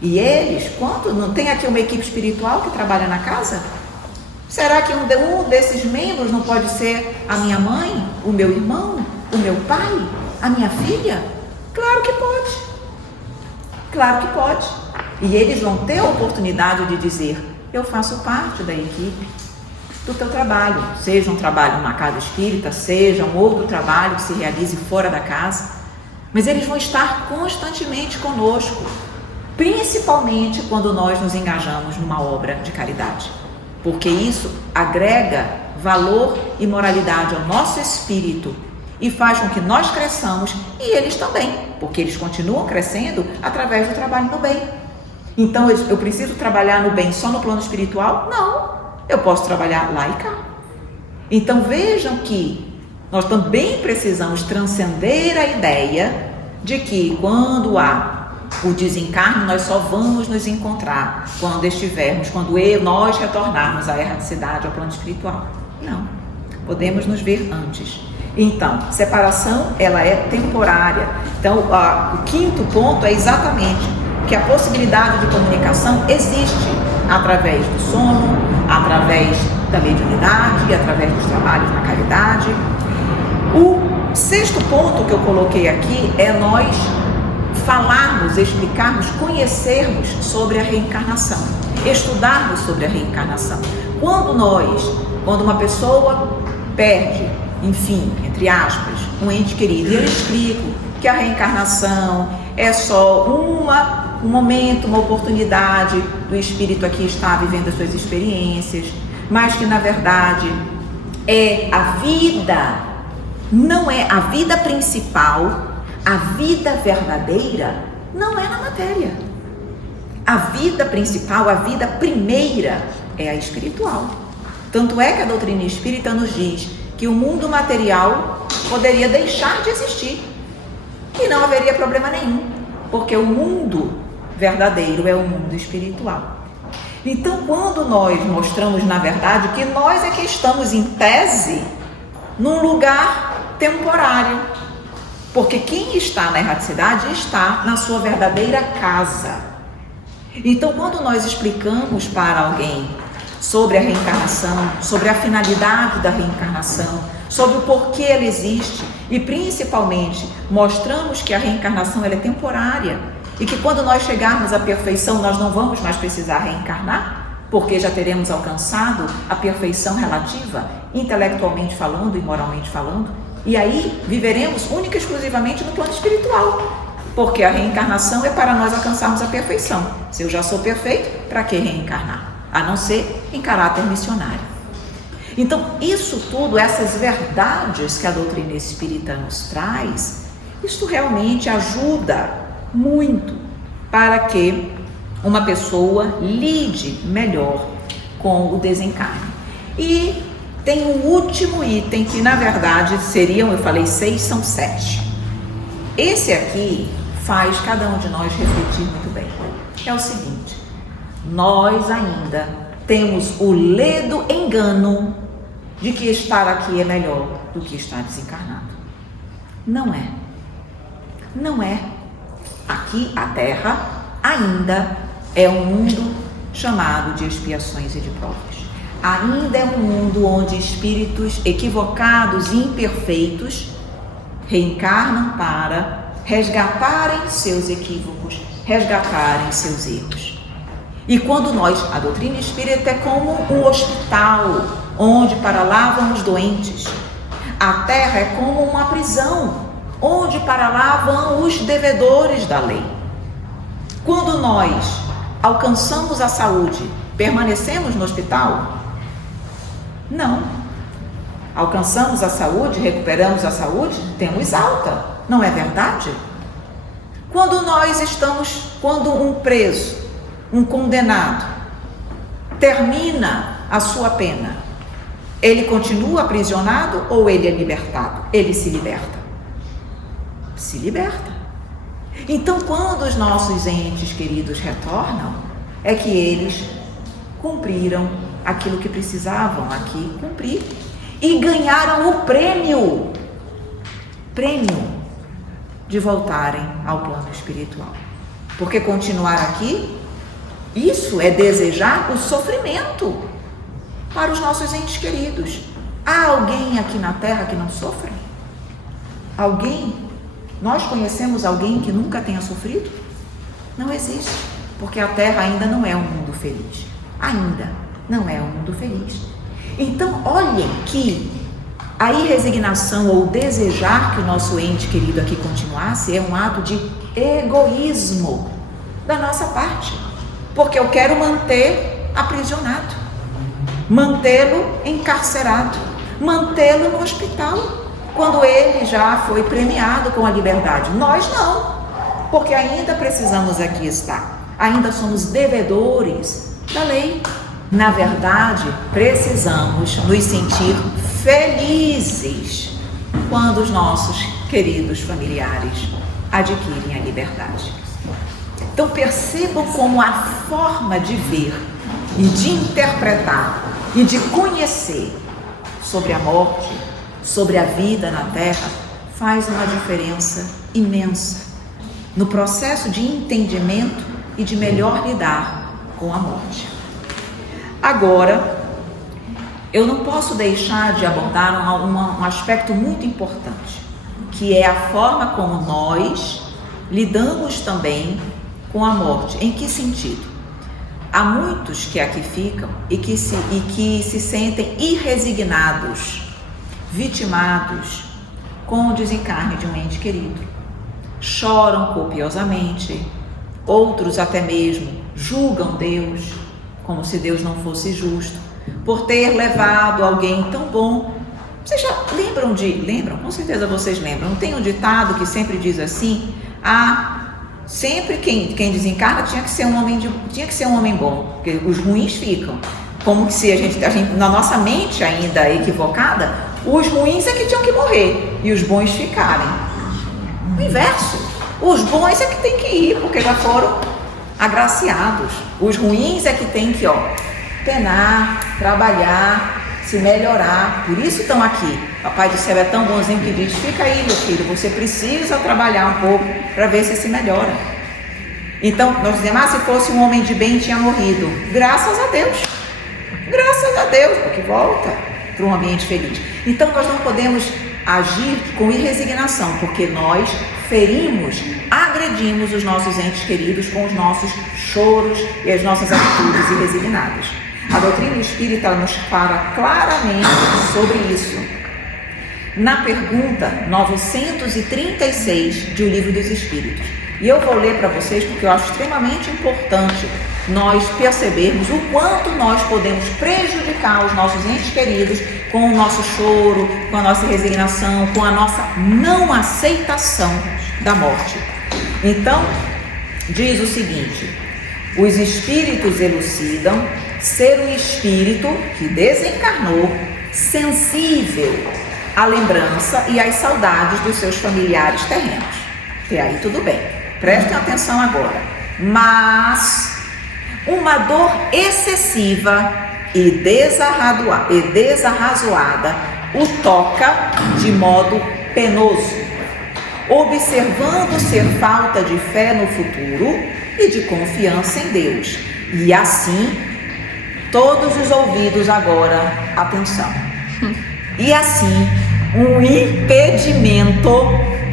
E eles, quando não tem aqui uma equipe espiritual que trabalha na casa? Será que um desses membros não pode ser a minha mãe, o meu irmão, o meu pai, a minha filha? Claro que pode. Claro que pode. E eles vão ter a oportunidade de dizer: eu faço parte da equipe do teu trabalho, seja um trabalho numa casa espírita, seja um outro trabalho que se realize fora da casa, mas eles vão estar constantemente conosco, principalmente quando nós nos engajamos numa obra de caridade, porque isso agrega valor e moralidade ao nosso espírito e faz com que nós cresçamos, e eles também, porque eles continuam crescendo através do trabalho no bem. Então eu preciso trabalhar no bem só no plano espiritual? Não. Eu posso trabalhar lá e cá. Então vejam que nós também precisamos transcender a ideia de que quando há o desencarne, nós só vamos nos encontrar quando nós retornarmos à erraticidade, ao plano espiritual. Não, podemos nos ver antes. Então, separação, ela é temporária. Então, o quinto ponto é exatamente que a possibilidade de comunicação existe através do sono, através da mediunidade, através dos trabalhos na caridade. O sexto ponto que eu coloquei aqui é nós falarmos, explicarmos, conhecermos sobre a reencarnação, estudarmos sobre a reencarnação. Quando uma pessoa perde, enfim, entre aspas, um ente querido, e eu explico que a reencarnação é só um momento, uma oportunidade do espírito aqui estar vivendo as suas experiências, mas que na verdade é a vida, não é a vida principal, a vida verdadeira não é na matéria. A vida principal, a vida primeira é a espiritual. Tanto é que a doutrina espírita nos diz que o mundo material poderia deixar de existir e não haveria problema nenhum, porque o mundo verdadeiro é o mundo espiritual. Então, quando nós mostramos, na verdade, que nós é que estamos, em tese, num lugar temporário, porque quem está na erraticidade está na sua verdadeira casa. Então, quando nós explicamos para alguém sobre a reencarnação, sobre a finalidade da reencarnação, sobre o porquê ela existe e principalmente mostramos que a reencarnação ela é temporária e que quando nós chegarmos à perfeição nós não vamos mais precisar reencarnar, porque já teremos alcançado a perfeição relativa, intelectualmente falando e moralmente falando, e aí viveremos única e exclusivamente no plano espiritual, porque a reencarnação é para nós alcançarmos a perfeição. Se eu já sou perfeito, para que reencarnar? A não ser em caráter missionário. Então, isso tudo, essas verdades que a doutrina espírita nos traz, isto realmente ajuda muito para que uma pessoa lide melhor com o desencarne. E tem um último item que, na verdade, seriam, eu falei 6, são 7. Esse aqui faz cada um de nós refletir muito bem. É o seguinte: nós ainda temos o ledo engano de que estar aqui é melhor do que estar desencarnado. Não é. Não é. Aqui, a Terra, ainda é um mundo chamado de expiações e de provas. Ainda é um mundo onde espíritos equivocados e imperfeitos reencarnam para resgatarem seus equívocos, resgatarem seus erros. E quando a doutrina espírita é como um hospital, onde para lá vão os doentes. A Terra é como uma prisão, onde para lá vão os devedores da lei. Quando nós alcançamos a saúde, permanecemos no hospital? Não. Alcançamos a saúde, recuperamos a saúde, temos alta, não é verdade? Quando um preso, um condenado, termina a sua pena, ele continua aprisionado ou ele é libertado? Ele se liberta. Se liberta. Então, quando os nossos entes queridos retornam, é que eles cumpriram aquilo que precisavam aqui cumprir e ganharam o prêmio de voltarem ao plano espiritual. Porque continuar aqui, isso é desejar o sofrimento para os nossos entes queridos. Há alguém aqui na Terra que não sofre? Alguém? Nós conhecemos alguém que nunca tenha sofrido? Não existe, porque a Terra ainda não é um mundo feliz. Ainda não é um mundo feliz. Então, olhem que a irresignação ou desejar que o nosso ente querido aqui continuasse é um ato de egoísmo da nossa parte, porque eu quero manter aprisionado, mantê-lo encarcerado, mantê-lo no hospital, quando ele já foi premiado com a liberdade. Nós não, porque ainda precisamos aqui estar, ainda somos devedores da lei. Na verdade, precisamos nos sentir felizes quando os nossos queridos familiares adquirem a liberdade. Então percebam como a forma de ver e de interpretar e de conhecer sobre a morte, sobre a vida na Terra, faz uma diferença imensa no processo de entendimento e de melhor lidar com a morte. Agora, eu não posso deixar de abordar um aspecto muito importante, que é a forma como nós lidamos também com a morte. Em que sentido? Há muitos que aqui ficam e que se sentem irresignados, vitimados com o desencarne de um ente querido. Choram copiosamente, outros até mesmo julgam Deus, como se Deus não fosse justo, por ter levado alguém tão bom. Vocês já lembram? Com certeza vocês lembram. Tem um ditado que sempre diz assim: sempre quem desencarna tinha que ser um homem bom, porque os ruins ficam. Como se a gente na nossa mente ainda equivocada, os ruins é que tinham que morrer e os bons ficarem. O inverso, os bons é que tem que ir, porque já foram agraciados. Os ruins é que tem que penar, trabalhar, se melhorar. Por isso estão aqui. Papai do céu é tão bonzinho que diz: fica aí, meu filho, você precisa trabalhar um pouco para ver se melhora. Então nós dizemos: se fosse um homem de bem tinha morrido. Graças a Deus, porque volta para um ambiente feliz. Então nós não podemos agir com irresignação, porque nós ferimos, agredimos os nossos entes queridos com os nossos choros e as nossas atitudes irresignadas. A doutrina espírita nos fala claramente sobre isso. Na pergunta 936 de O Livro dos Espíritos. E eu vou ler para vocês porque eu acho extremamente importante nós percebermos o quanto nós podemos prejudicar os nossos entes queridos com o nosso choro, com a nossa resignação, com a nossa não aceitação da morte. Então, diz o seguinte: os espíritos elucidam ser o espírito que desencarnou sensível à lembrança e às saudades dos seus familiares terrenos. E aí tudo bem, prestem atenção agora. Mas uma dor excessiva e desarrazoada o toca de modo penoso, observando ser falta de fé no futuro e de confiança em Deus. E assim, todos os ouvidos agora, atenção. E assim, um impedimento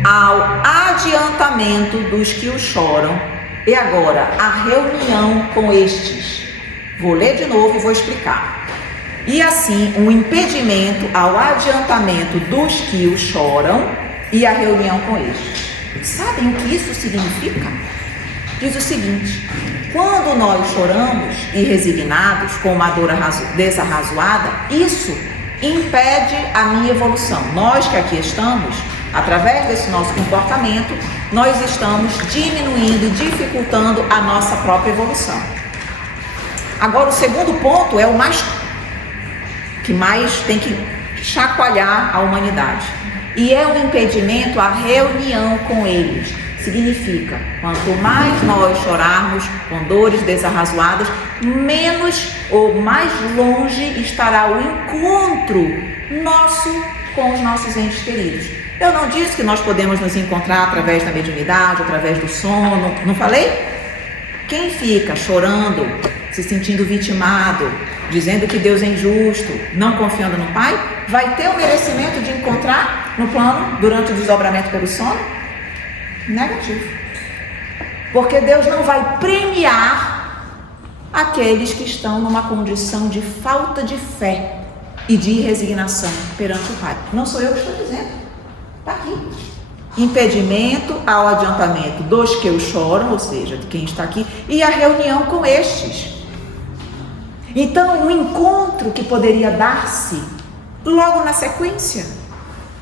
ao adiantamento dos que o choram. E agora, a reunião com estes. Vou ler de novo e vou explicar. E assim, um impedimento ao adiantamento dos que o choram e a reunião com estes. Sabem o que isso significa? Diz o seguinte: quando nós choramos irresignados, com uma dor desarrazoada, isso impede a minha evolução. Nós que aqui estamos, através desse nosso comportamento, nós estamos diminuindo, dificultando a nossa própria evolução. Agora, o segundo ponto é o que mais tem que chacoalhar a humanidade. E é um impedimento à reunião com eles. Significa, quanto mais nós chorarmos com dores desarrazoadas, menos ou mais longe estará o encontro nosso com os nossos entes queridos. Eu não disse que nós podemos nos encontrar através da mediunidade, através do sono, não falei? Quem fica chorando, se sentindo vitimado, dizendo que Deus é injusto, não confiando no Pai, vai ter o merecimento de encontrar no plano durante o desdobramento pelo sono? Negativo. Porque Deus não vai premiar aqueles que estão numa condição de falta de fé e de resignação perante o Pai. Não sou eu que estou dizendo. Está aqui. Impedimento ao adiantamento dos que o choram, ou seja, de quem está aqui, e a reunião com estes. Então, um encontro que poderia dar-se logo na sequência,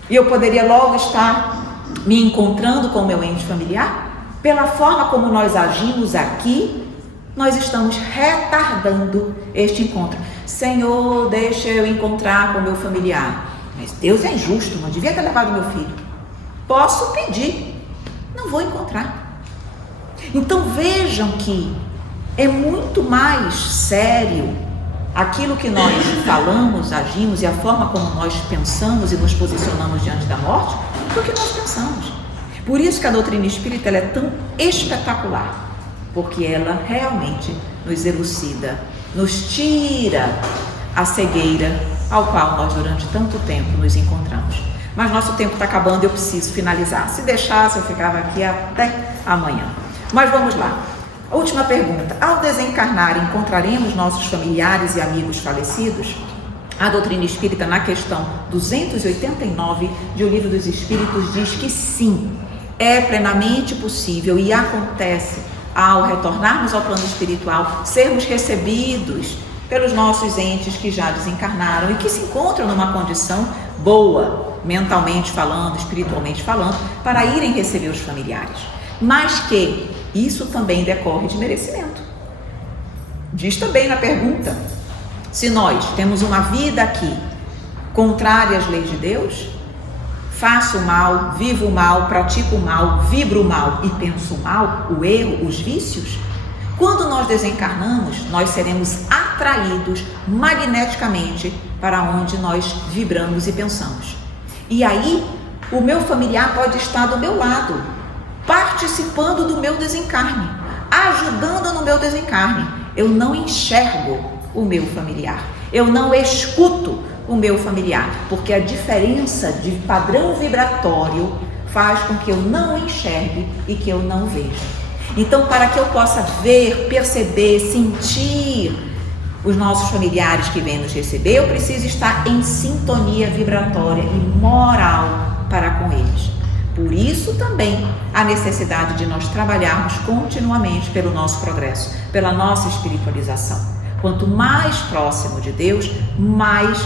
e eu poderia logo estar me encontrando com o meu ente familiar, pela forma como nós agimos aqui, nós estamos retardando este encontro. Senhor, deixa eu encontrar com o meu familiar. Mas Deus é injusto, não devia ter levado meu filho. Posso pedir, não vou encontrar. Então vejam que é muito mais sério aquilo que nós falamos, agimos e a forma como nós pensamos e nos posicionamos diante da morte do que nós pensamos. Por isso que a doutrina espírita ela é tão espetacular, porque ela realmente nos elucida, nos tira a cegueira ao qual nós durante tanto tempo nos encontramos. Mas nosso tempo está acabando e eu preciso finalizar. Se deixasse, eu ficava aqui até amanhã. Mas vamos lá. A última pergunta. Ao desencarnar, encontraremos nossos familiares e amigos falecidos? A doutrina espírita, na questão 289 de O Livro dos Espíritos, diz que sim, é plenamente possível e acontece ao retornarmos ao plano espiritual, sermos recebidos pelos nossos entes que já desencarnaram e que se encontram numa condição boa, mentalmente falando, espiritualmente falando, para irem receber os familiares. Mas que isso também decorre de merecimento. Diz também na pergunta, se nós temos uma vida aqui contrária às leis de Deus, faço o mal, vivo o mal, pratico o mal, vibro o mal e penso o mal, o erro, os vícios, quando nós desencarnamos, nós seremos atraídos magneticamente para onde nós vibramos e pensamos. E aí, o meu familiar pode estar do meu lado, participando do meu desencarne, ajudando no meu desencarne. Eu não enxergo o meu familiar, eu não escuto o meu familiar, porque a diferença de padrão vibratório faz com que eu não enxergue e que eu não veja. Então, para que eu possa ver, perceber, sentir os nossos familiares que vêm nos receber, eu preciso estar em sintonia vibratória e moral para com eles. Por isso também a necessidade de nós trabalharmos continuamente pelo nosso progresso, pela nossa espiritualização. Quanto mais próximo de Deus, mais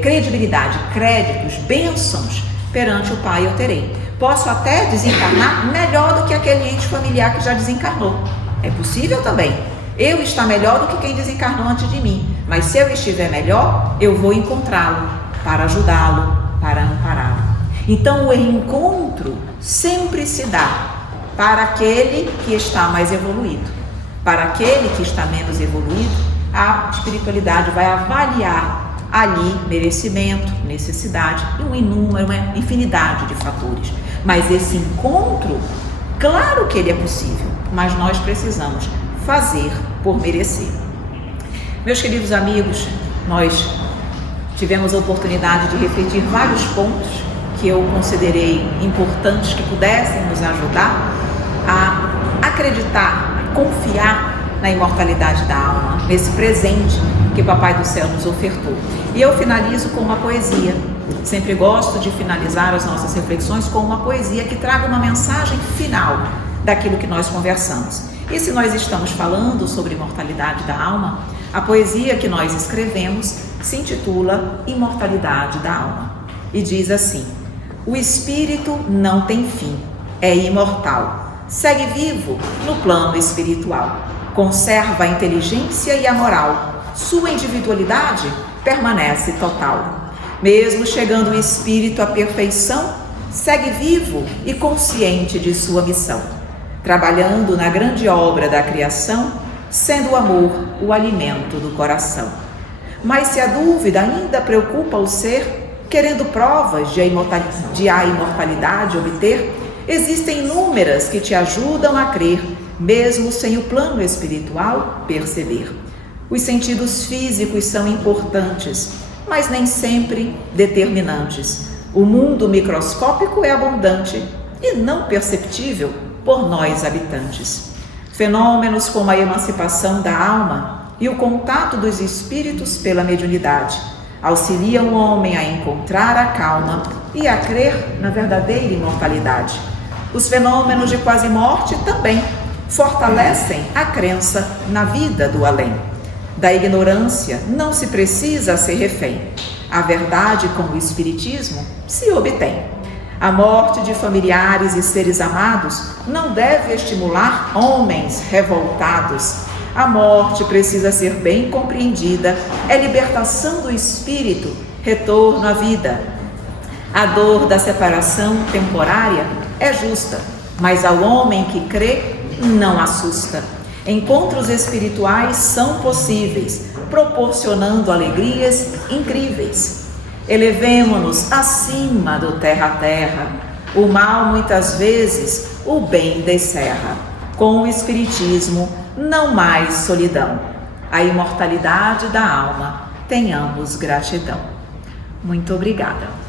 credibilidade, créditos, bênçãos perante o Pai eu terei. Posso até desencarnar melhor do que aquele ente familiar que já desencarnou. É possível também. Eu estar melhor do que quem desencarnou antes de mim. Mas se eu estiver melhor, eu vou encontrá-lo para ajudá-lo, para ampará-lo. Então o encontro sempre se dá para aquele que está mais evoluído. Para aquele que está menos evoluído, a espiritualidade vai avaliar ali merecimento, necessidade e uma infinidade de fatores. Mas esse encontro, claro que ele é possível, mas nós precisamos fazer por merecer. Meus queridos amigos, nós tivemos a oportunidade de refletir vários pontos que eu considerei importantes que pudessem nos ajudar a acreditar, a confiar na imortalidade da alma, nesse presente que o Papai do Céu nos ofertou. E eu finalizo com uma poesia. Sempre gosto de finalizar as nossas reflexões com uma poesia que traga uma mensagem final daquilo que nós conversamos. E se nós estamos falando sobre imortalidade da alma, a poesia que nós escrevemos se intitula Imortalidade da Alma. E diz assim: o espírito não tem fim, é imortal, segue vivo no plano espiritual, conserva a inteligência e a moral, sua individualidade permanece total. Mesmo chegando o espírito à perfeição, segue vivo e consciente de sua missão, trabalhando na grande obra da criação, sendo o amor o alimento do coração. Mas se a dúvida ainda preocupa o ser, querendo provas de a imortalidade obter, existem inúmeras que te ajudam a crer, mesmo sem o plano espiritual perceber. Os sentidos físicos são importantes, mas nem sempre determinantes. O mundo microscópico é abundante, e não perceptível por nós habitantes. Fenômenos como a emancipação da alma e o contato dos espíritos pela mediunidade auxiliam o homem a encontrar a calma e a crer na verdadeira imortalidade. Os fenômenos de quase-morte também fortalecem a crença na vida do além. Da ignorância não se precisa ser refém. A verdade com o Espiritismo se obtém. A morte de familiares e seres amados não deve estimular homens revoltados. A morte precisa ser bem compreendida, é libertação do espírito, retorno à vida. A dor da separação temporária é justa, mas ao homem que crê, não assusta. Encontros espirituais são possíveis, proporcionando alegrias incríveis. Elevemo-nos acima do terra a terra. O mal, muitas vezes, o bem descerra. Com o Espiritismo, não mais solidão. A imortalidade da alma, tenhamos gratidão. Muito obrigada.